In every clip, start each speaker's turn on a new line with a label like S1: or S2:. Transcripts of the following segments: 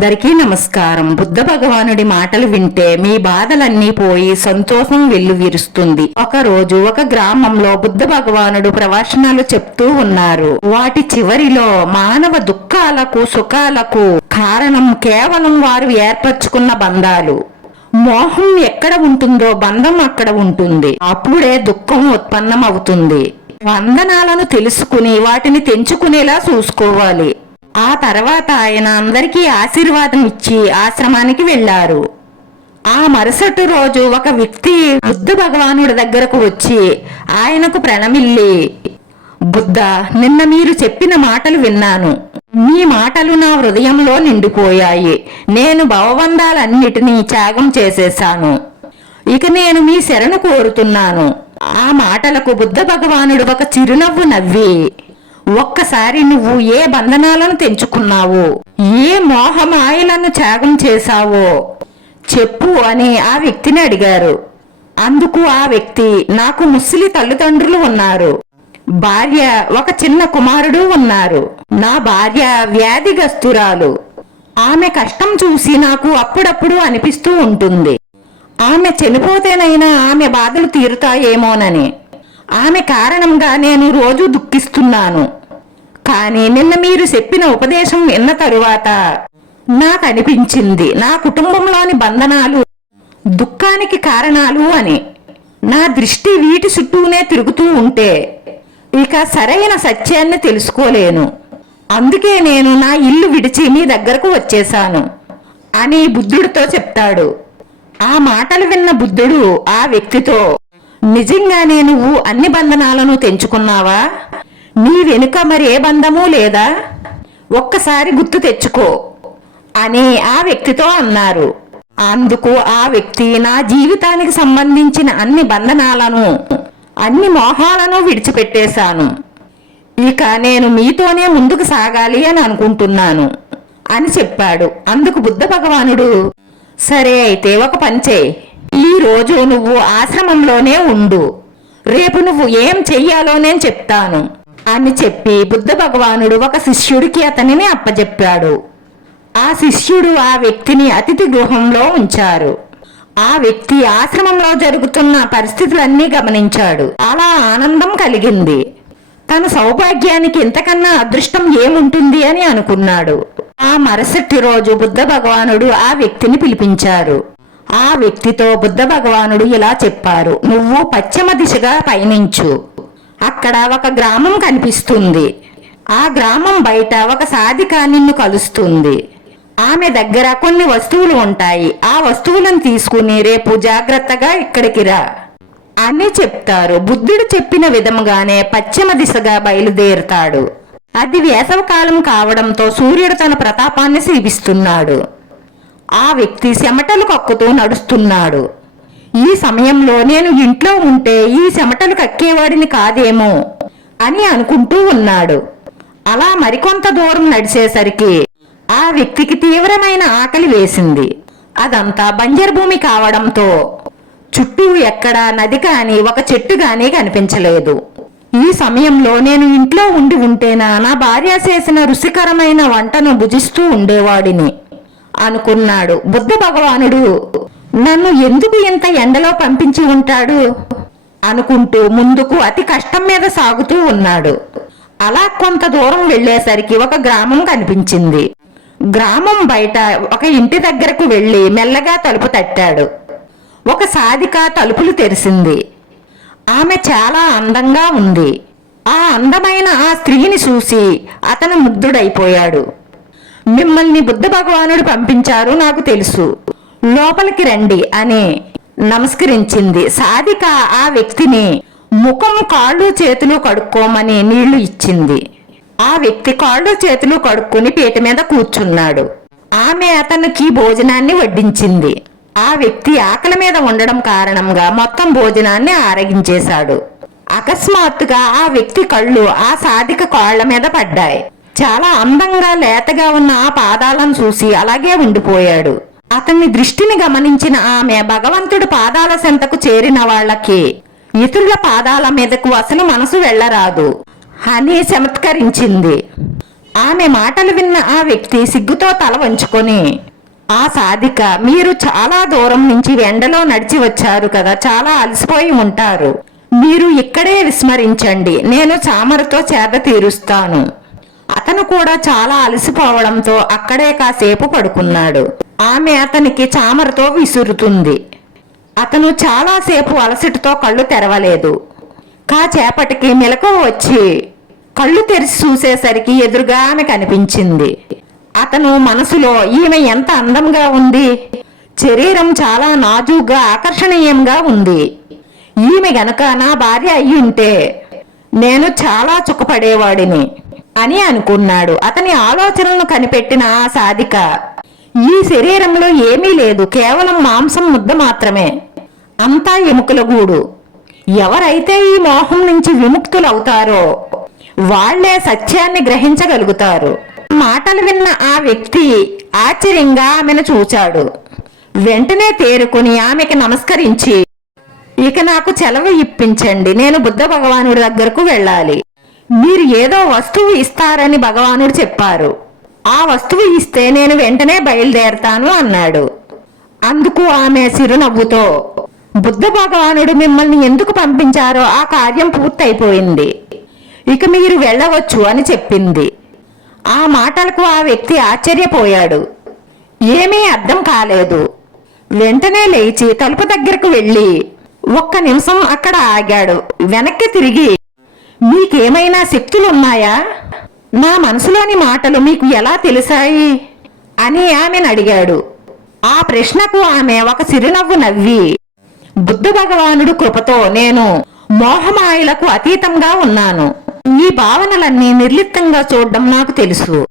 S1: అందరికీ నమస్కారం. బుద్ధ భగవానుడి మాటలు వింటే మీ బాధలన్నీ పోయి సంతోషం వెల్లువిరుస్తుంది ఒక రోజు ఒక గ్రామంలో బుద్ధ భగవానుడు ప్రవచనాలు చెప్తూ ఉన్నారు. వాటి చివరిలో మానవ దుఃఖాలకు సుఖాలకు కారణం కేవలం వారు ఏర్పరచుకున్న బంధాలు. మోహం ఎక్కడ ఉంటుందో బంధం అక్కడ ఉంటుంది. అప్పుడే దుఃఖం ఉత్పన్నం అవుతుంది వందనాలను తెలుసుకుని వాటిని తెంచుకునేలా చూసుకోవాలి. ఆ తర్వాత ఆయన అందరికీ ఆశీర్వాదం ఇచ్చి ఆశ్రమానికి వెళ్ళారు. ఆ మరుసటి రోజు ఒక వ్యక్తి బుద్ధ భగవానుడి దగ్గరకు వచ్చి ఆయనకు ప్రణమిల్లి బుద్ధ నిన్న మీరు చెప్పిన మాటలు విన్నాను. మీ మాటలు నా హృదయంలో నిండిపోయాయి. నేను భవబంధాలన్నిటినీ త్యాగం చేసేశాను. ఇక నేను మీ శరణు కోరుతున్నాను. ఆ మాటలకు బుద్ధ భగవానుడు ఒక చిరునవ్వు నవ్వి ఒక్కసారి నువ్వు ఏ బంధనాలను తెంచుకున్నావో ఏ మోహమాయలను త్యాగం చేశావో చెప్పు అని ఆ వ్యక్తిని అడిగారు. అందుకు ఆ వ్యక్తి నాకు ముసలి తల్లిదండ్రులు ఉన్నారు. భార్య ఒక చిన్న కుమారుడు ఉన్నారు. నా భార్య వ్యాధిగస్తురాలు ఆమె కష్టం చూసి నాకు అప్పుడప్పుడు అనిపిస్తూ ఉంటుంది. ఆమె చనిపోతేనైనా ఆమె బాధలు తీరుతాయేమోనని. ఆమె కారణంగా నేను రోజు దుఃఖిస్తున్నాను. కానీ నిన్న మీరు చెప్పిన ఉపదేశం విన్న తరువాత నాకు అనిపించింది నా కుటుంబంలోని బంధనాలు దుఃఖానికి కారణాలు అని. నా దృష్టి వీటి చుట్టూనే తిరుగుతూ ఉంటే ఇక సరైన సత్యాన్ని తెలుసుకోలేను. అందుకే నేను నా ఇల్లు విడిచి మీ దగ్గరకు వచ్చేశాను అని బుద్ధుడితో చెప్తాడు. ఆ మాటలు విన్న బుద్ధుడు ఆ వ్యక్తితో నిజంగానే నువ్వు అన్ని బంధనాలను తెంచుకున్నావా? నీ వెనుక మరి ఏ బంధమూ లేదా? ఒక్కసారి గుర్తు తెచ్చుకో అని ఆ వ్యక్తితో అన్నారు. అందుకు ఆ వ్యక్తి నా జీవితానికి సంబంధించిన అన్ని బంధనాలను అన్ని మోహాలను విడిచిపెట్టేశాను. ఇక నేను మీతోనే ముందుకు సాగాలి అని అనుకుంటున్నాను అని చెప్పాడు. అందుకు బుద్ధ భగవానుడు సరే అయితే ఒక పంచే ఈ రోజు నువ్వు ఆశ్రమంలోనే ఉండు. రేపు నువ్వు ఏం చెయ్యాలో నేను చెప్తాను. అని చెప్పి బుద్ధ భగవానుడు ఒక శిష్యుడికి అతనిని అప్పజెప్పాడు. ఆ శిష్యుడు ఆ వ్యక్తిని అతిథి గృహంలో ఉంచారు. ఆ వ్యక్తి ఆశ్రమంలో జరుగుతున్న పరిస్థితులన్నీ గమనించాడు. అలా ఆనందం కలిగింది. తన సౌభాగ్యానికి ఇంతకన్నా అదృష్టం ఏముంటుంది అని అనుకున్నాడు. ఆ మరుసటి రోజు బుద్ధ భగవానుడు ఆ వ్యక్తిని పిలిపించారు. ఆ వ్యక్తితో బుద్ధ భగవానుడు ఇలా చెప్పారు నువ్వు పశ్చిమ దిశగా పయనించు. అక్కడ ఒక గ్రామం కనిపిస్తుంది. ఆ గ్రామం బయట ఒక సాధిక నిన్ను కలుస్తుంది. ఆమె దగ్గర కొన్ని వస్తువులు ఉంటాయి. ఆ వస్తువులను తీసుకుని రేపు జాగ్రత్తగా ఇక్కడికి రా. అని చెప్తారు. బుద్ధుడు చెప్పిన విధముగానే పశ్చిమ దిశగా బయలుదేరుతాడు. అది వేసవకాలం కావడంతో సూర్యుడు తన ప్రతాపాన్ని చూపిస్తున్నాడు ఆ వ్యక్తి చెమటలు కక్కుతూ నడుస్తున్నాడు. ఈ సమయంలో నేను ఇంట్లో ఉంటే ఈ చెమటలు కక్కేవాడిని కాదేమో అని అనుకుంటూ ఉన్నాడు. అలా మరికొంత దూరం నడిచేసరికి ఆ వ్యక్తికి తీవ్రమైన ఆకలి వేసింది. అదంతా బంజరు భూమి కావడంతో చుట్టూ ఎక్కడా నది కాని ఒక చెట్టు కానీ కనిపించలేదు. ఈ సమయంలో నేను ఇంట్లో ఉండి ఉంటేనా నా భార్య చేసిన రుచికరమైన వంటను భుజిస్తూ ఉండేవాడిని అనుకున్నాడు బుద్ధ భగవానుడు. నన్ను ఎందుకు ఇంత ఎండలో పంపించి ఉంటాడు? అనుకుంటూ ముందుకు అతి కష్టం మీద సాగుతూ ఉన్నాడు. అలా కొంత దూరం వెళ్ళేసరికి ఒక గ్రామం కనిపించింది. గ్రామం బయట ఒక ఇంటి దగ్గరకు వెళ్ళి మెల్లగా తలుపు తట్టాడు. ఒక సాధిక తలుపులు తెరిసింది. ఆమె చాలా అందంగా ఉంది. ఆ అందమైన ఆ స్త్రీని చూసి అతను ముగ్ధుడైపోయాడు. మిమ్మల్ని బుద్ధ భగవానుడు పంపించారు నాకు తెలుసు. లోపలికి రండి అని నమస్కరించింది. సాధిక ఆ వ్యక్తిని ముఖం కాళ్ళు చేతులు కడుక్కోమని నీళ్ళు ఇచ్చింది. ఆ వ్యక్తి కాళ్ళు చేతులు కడుక్కుని పీట మీద కూర్చున్నాడు. ఆమె అతనికి భోజనాన్ని వడ్డించింది. ఆ వ్యక్తి ఆకలి మీద ఉండడం కారణంగా మొత్తం భోజనాన్ని ఆరగించేశాడు. అకస్మాత్తుగా ఆ వ్యక్తి కళ్ళు ఆ సాధిక కాళ్ళ మీద పడ్డాయి. చాలా అందంగా లేతగా ఉన్న ఆ పాదాలను చూసి అలాగే ఉండిపోయాడు. అతని దృష్టిని గమనించిన ఆమె భగవంతుడు పాదాల సెంతకు చేరిన వాళ్ళకి ఇతరుల పాదాల మీదకు అసలు మనసు వెళ్ళరాదు అని చమత్కరించింది. ఆమె మాటలు విన్న ఆ వ్యక్తి సిగ్గుతో తల వంచుకొని ఆ సాధిక మీరు చాలా దూరం నుంచి ఎండలో నడిచి వచ్చారు కదా చాలా అలసిపోయి ఉంటారు. మీరు ఇక్కడే విస్మరించండి నేను చామరతో చేద తీరుస్తాను. అతను కూడా చాలా అలసిపోవడంతో అక్కడే కాసేపు పడుకున్నాడు. ఆమె అతనికి చామరతో విసురుతుంది. అతను చాలాసేపు అలసటతో కళ్ళు తెరవలేదు. కాచేపటికి మెలకువ వచ్చి కళ్ళు తెరిచి చూసేసరికి ఎదురుగా ఆమె కనిపించింది. అతను మనసులో ఈమె ఎంత అందంగా ఉంది. శరీరం చాలా నాజుగా ఆకర్షణీయంగా ఉంది. ఈమె గనక నా భార్య అయి ఉంటే నేను చాలా చుక్కపడేవాడిని అని అనుకున్నాడు. అతని ఆలోచనలను కనిపెట్టిన ఆ సాధిక ఈ శరీరంలో ఏమీ లేదు కేవలం మాంసం ముద్ద మాత్రమే. అంతా ఎముకల గూడు. ఎవరైతే ఈ మోహం నుంచి విముక్తులవుతారో వాళ్ళే సత్యాన్ని గ్రహించగలుగుతారు. మాటలు విన్న ఆ వ్యక్తి ఆశ్చర్యంగా ఆమెను చూచాడు. వెంటనే తేరుకుని ఆమెకి నమస్కరించి ఇక నాకు చెలవు ఇప్పించండి నేను బుద్ధ భగవానుడి దగ్గరకు వెళ్ళాలి. మీరు ఏదో వస్తువు ఇస్తారని భగవానుడు చెప్పారు. ఆ వస్తువు ఇస్తే నేను వెంటనే బయలుదేరతాను అన్నాడు. అందుకు ఆమె చిరునవ్వుతో బుద్ధ భగవానుడు మిమ్మల్ని ఎందుకు పంపించారో ఆ కార్యం పూర్తయిపోయింది. ఇక మీరు వెళ్ళవచ్చు అని చెప్పింది. ఆ మాటలకు ఆ వ్యక్తి ఆశ్చర్యపోయాడు. ఏమీ అర్థం కాలేదు. వెంటనే లేచి తలుపు దగ్గరకు వెళ్ళి ఒక్క నిమిషం అక్కడ ఆగాడు. వెనక్కి తిరిగి మీకేమైనా శక్తులున్నాయా? నా మనసులోని మాటలు మీకు ఎలా తెలిసాయి? అని ఆమెను అడిగాడు. ఆ ప్రశ్నకు ఆమె ఒక చిరునవ్వు నవ్వి బుద్ధ భగవానుడు కృపతో నేను మోహమాయలకు అతీతంగా ఉన్నాను. ఈ భావనలన్నీ నిర్లిప్తంగా చూడడం నాకు తెలుసు.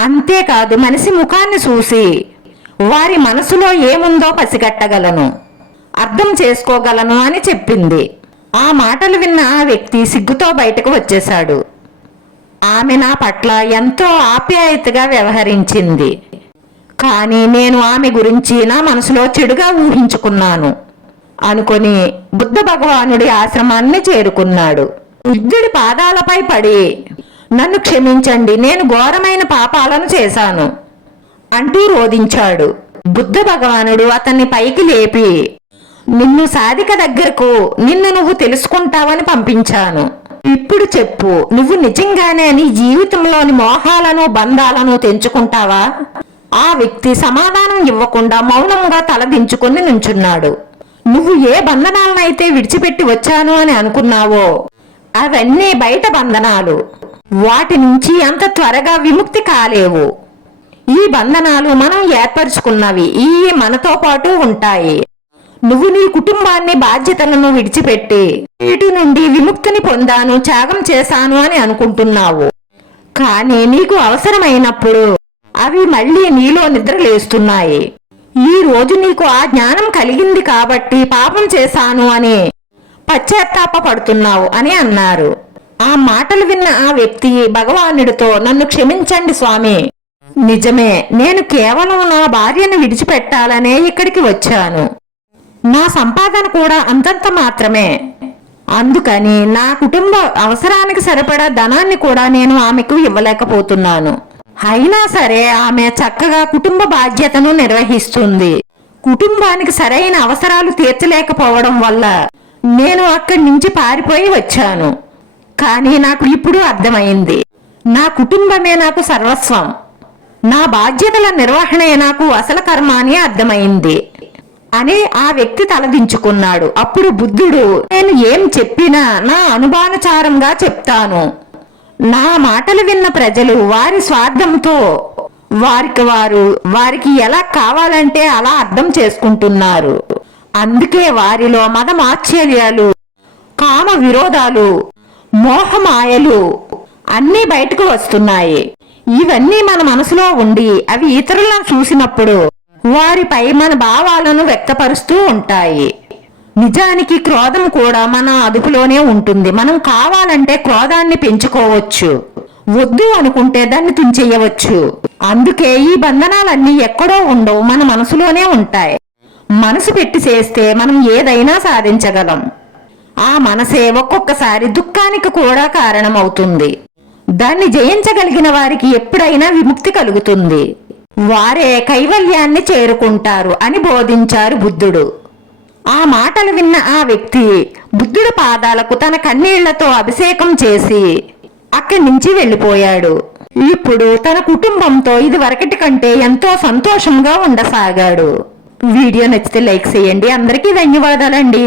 S1: అంతేకాదు మనిషి ముఖాన్ని చూసి వారి మనసులో ఏముందో పసిగట్టగలను. అర్థం చేసుకోగలను అని చెప్పింది. ఆ మాటలు విన్న ఆ వ్యక్తి సిగ్గుతో బయటకు వచ్చేశాడు. ఆమె నా పట్ల ఎంతో ఆప్యాయతగా వ్యవహరించింది. కానీ నేను ఆమె గురించి నా మనసులో చెడుగా ఊహించుకున్నాను అనుకొని బుద్ధ భగవానుడి ఆశ్రమాన్ని చేరుకున్నాడు. బుద్ధుడి పాదాలపై పడి నన్ను క్షమించండి నేను ఘోరమైన పాపాలను చేశాను అంటూ రోధించాడు. బుద్ధ భగవానుడు అతన్ని పైకి లేపి నిన్ను సాధిక దగ్గరకు నిన్ను నువ్వు తెలుసుకుంటావని పంపించాను. ఇప్పుడు చెప్పు నువ్వు నిజంగానే నీ జీవితంలోని మోహాలను బంధాలను తెంచుకుంటావా? ఆ వ్యక్తి సమాధానం ఇవ్వకుండా మౌనంగా తలదించుకుని నుంచున్నాడు. నువ్వు ఏ బంధనాలనైతే విడిచిపెట్టి వచ్చాను అని అనుకున్నావో అవన్నీ బయట బంధనాలు. వాటి నుంచి అంత త్వరగా విముక్తి కాలేవు. ఈ బంధనాలు మనం ఏర్పరచుకున్నవి ఈ మనతో పాటు ఉంటాయి. నువ్వు నీ కుటుంబాన్ని బాధ్యతలను విడిచిపెట్టి వీటి నుండి విముక్తిని పొందాను త్యాగం చేశాను అని అనుకుంటున్నావు. కానీ నీకు అవసరమైనప్పుడు అవి మళ్ళీ నీలో నిద్రలేస్తున్నాయి. ఈ రోజు నీకు ఆ జ్ఞానం కలిగింది కాబట్టి పాపం చేశాను అని పశ్చాత్తాప పడుతున్నావు అని అన్నారు. ఆ మాటలు విన్న ఆ వ్యక్తి భగవానుడితో నన్ను క్షమించండి స్వామి. నిజమే నేను కేవలం నా భార్యను విడిచిపెట్టాలనే ఇక్కడికి వచ్చాను. నా సంపాదన కూడా అంతంత మాత్రమే. అందుకని నా కుటుంబ అవసరానికి సరిపడా ధనాన్ని కూడా నేను ఆమెకు ఇవ్వలేకపోతున్నాను. అయినా సరే ఆమె చక్కగా కుటుంబ బాధ్యతను నిర్వహిస్తుంది. కుటుంబానికి సరైన అవసరాలు తీర్చలేకపోవడం వల్ల నేను అక్కడి నుంచి పారిపోయి వచ్చాను. కానీ నాకు ఇప్పుడు అర్థమైంది. నా కుటుంబమే నాకు సర్వస్వం. నా బాధ్యతల నిర్వహణే నాకు అసలు కర్మ అని అర్థమైంది. అని ఆ వ్యక్తి తలదించుకున్నాడు. అప్పుడు బుద్ధుడు నేను ఏం చెప్పినా నా అనుమానచారంగా చెప్తాను. నా మాటలు విన్న ప్రజలు వారి స్వార్థంతో వారికి వారు వారికి ఎలా కావాలంటే అలా అర్థం చేసుకుంటున్నారు. అందుకే వారిలో మదమాశ్చర్యాలు కామ విరోధాలు మోహమాయలు అన్నీ బయటకు వస్తున్నాయి. ఇవన్నీ మన మనసులో ఉండి అవి ఇతరులను చూసినప్పుడు వారిపై మన భావాలను వ్యక్తపరుస్తూ ఉంటాయి. నిజానికి క్రోధం కూడా మన అదుపులోనే ఉంటుంది. మనం కావాలంటే క్రోధాన్ని పెంచుకోవచ్చు. వద్దు అనుకుంటే దాన్ని తుంచెయ్యవచ్చు అందుకే ఈ బంధనాలన్నీ ఎక్కడో ఉండవు మన మనసులోనే ఉంటాయి. మనసు పెట్టి చేస్తే మనం ఏదైనా సాధించగలం. ఆ మనసే ఒక్కొక్కసారి దుఃఖానికి కూడా కారణమవుతుంది. దాన్ని జయించగలిగిన వారికి ఎప్పుడైనా విముక్తి కలుగుతుంది. వారే కైవల్యాన్ని చేరుకుంటారు అని బోధించారు బుద్ధుడు. ఆ మాటలు విన్న ఆ వ్యక్తి బుద్ధుడి పాదాలకు తన కన్నీళ్ళతో అభిషేకం చేసి అక్కడి నుంచి వెళ్ళిపోయాడు. ఇప్పుడు తన కుటుంబంతో ఇది వరకటి కంటే ఎంతో సంతోషంగా ఉండసాగాడు. వీడియో నచ్చితే లైక్ చేయండి. అందరికీ ధన్యవాదాలండి.